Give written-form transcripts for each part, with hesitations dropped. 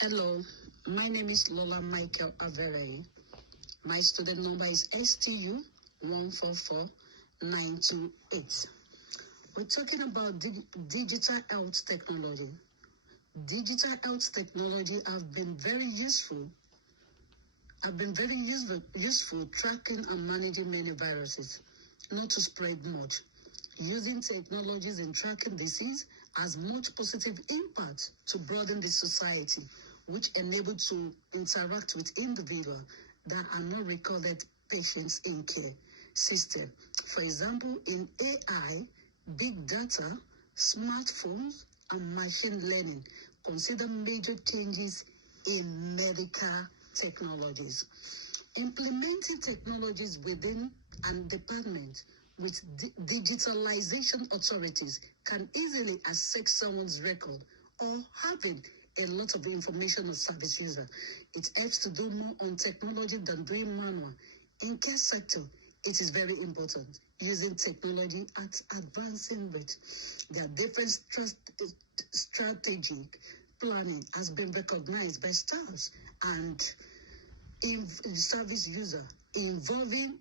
Hello, my name is Lola Michael Avere. My student number is STU 144928. We're talking about digital health technology. Digital health technology have been very useful tracking and managing many viruses, not to spread much. Using technologies in tracking disease has much positive impact to broaden the society, which enable to interact with individuals that are not recorded patients in care system. For example, in AI, big data, smartphones, and machine learning consider major changes in medical technologies. Implementing technologies within an department with digitalization authorities can easily access someone's record or having a lot of information on service user. It helps to do more on technology than doing manual. In care sector, it is very important using technology at advancing rate. There are different strategic planning has been recognized by staffs and in service user, involving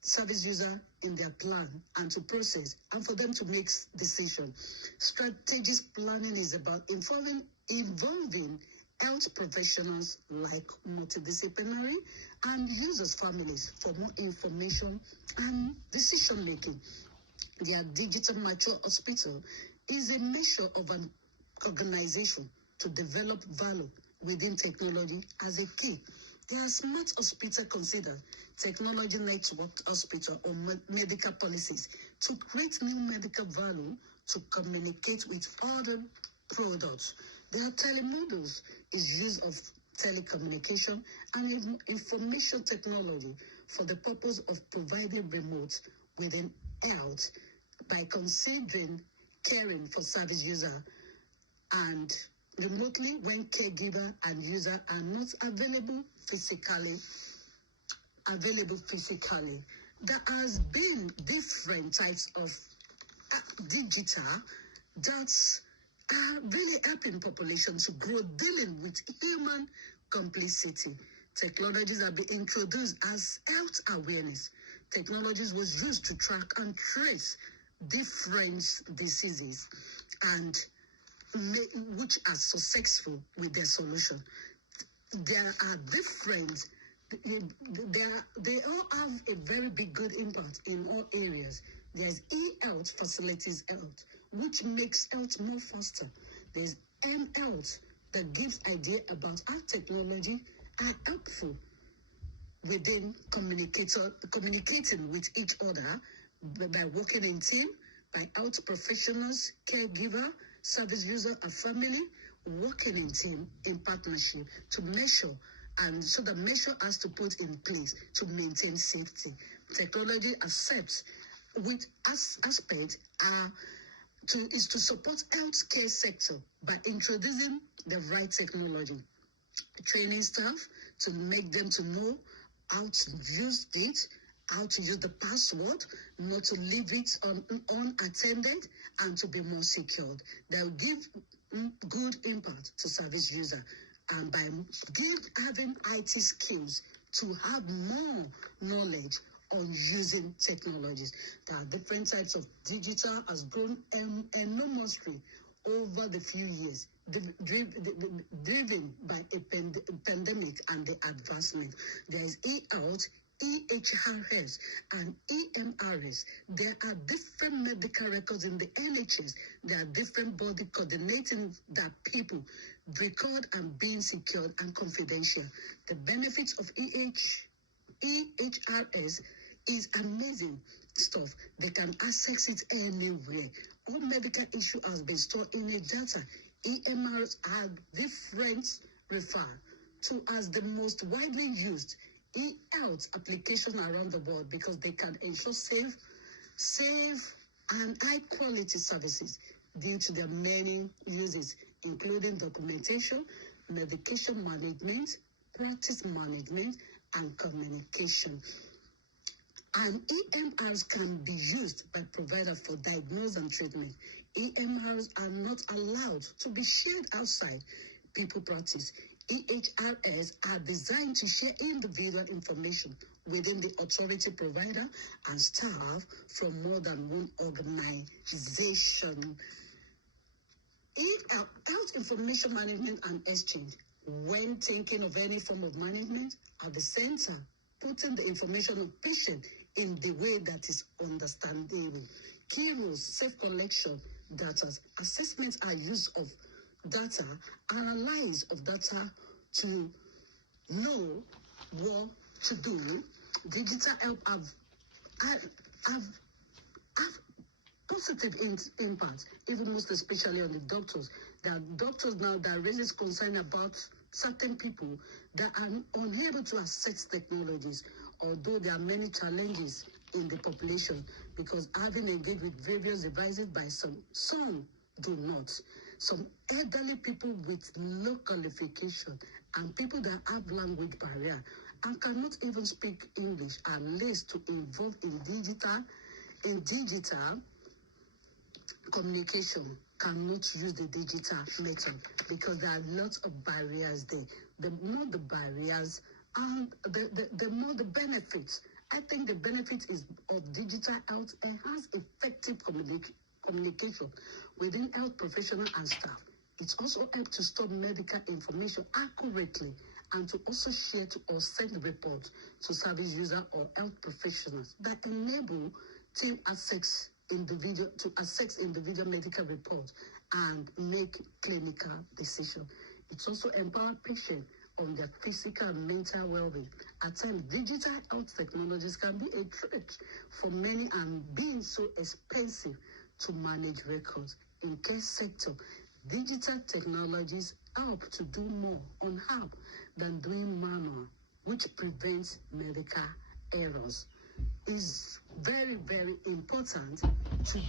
service user in their plan and to process and for them to make decision. Strategic planning is about involving health professionals like multidisciplinary and users' families for more information and decision making. Their digital mature hospital is a measure of an organization to develop value within technology as a key. There are smart hospital considered technology networked hospital or medical policies to create new medical value to communicate with other products. There are telemodels is use of telecommunication and information technology for the purpose of providing remote within health by considering caring for service user and remotely when caregiver and user are not physically. There has been different types of digital that are really helping population to grow dealing with human complicity. Technologies have been introduced as health awareness. Technologies was used to track and trace different diseases and which are successful with their solution. There are different, they all have a very big good impact in all areas. There's e-health facilities health, which makes health more faster. There's m-health that gives idea about how technology are helpful within communicating with each other by working in team, by health professionals, caregiver, service user, and family, working in team in partnership to measure and so the measure has to put in place to maintain safety. Technology accepts with aspect is to support healthcare sector by introducing the right technology, training staff to make them to know how to use it, how to use the password, not to leave it unattended, and to be more secured. They'll give good impact to service user, and by having IT skills to have more knowledge on using technologies. There are different types of digital has grown enormously over the few years, driven by a pandemic and the advancement. There is e-health, EHRS, and EMRS. There are different medical records in the NHS. There are different body coordinating that people record and being secured and confidential. The benefits of EHRS is amazing stuff. They can access it anywhere. All medical issue has been stored in a data. EMRs are different referred to as the most widely used e-health application around the world because they can ensure safe and high quality services due to their many uses, including documentation, medication management, practice management, and communication. And EMRs can be used by providers for diagnosis and treatment. EMRs are not allowed to be shared outside people practice. EHRS are designed to share individual information within the authority provider and staff from more than one organization. Health information management and exchange. When thinking of any form of management, at the center, putting the information of patient in the way that is understandable. Key rules: safe collection, data. Assessments are use of data, analyze of data to know what to do. Digital help have positive impact, even most especially on the doctors. There are doctors now that raises concern about certain people that are unable to access technologies, although there are many challenges in the population because having engaged with various devices by some do not. Some elderly people with low qualification and people that have language barrier and cannot even speak English are less to involve in digital communication, cannot use the digital method because there are lots of barriers there. The more the barriers and the more the benefits. I think the benefit is of digital health enhance effective communication within health professionals and staff. It also helps to store medical information accurately and to also share or send reports to service users or health professionals that enable team access individual medical reports and make clinical decisions. It also empowers patients on their physical and mental well-being. At times, digital health technologies can be a threat for many and being so expensive to manage records. In care sector, digital technologies help to do more on how than doing manual, which prevents medical errors. It's very, very important to do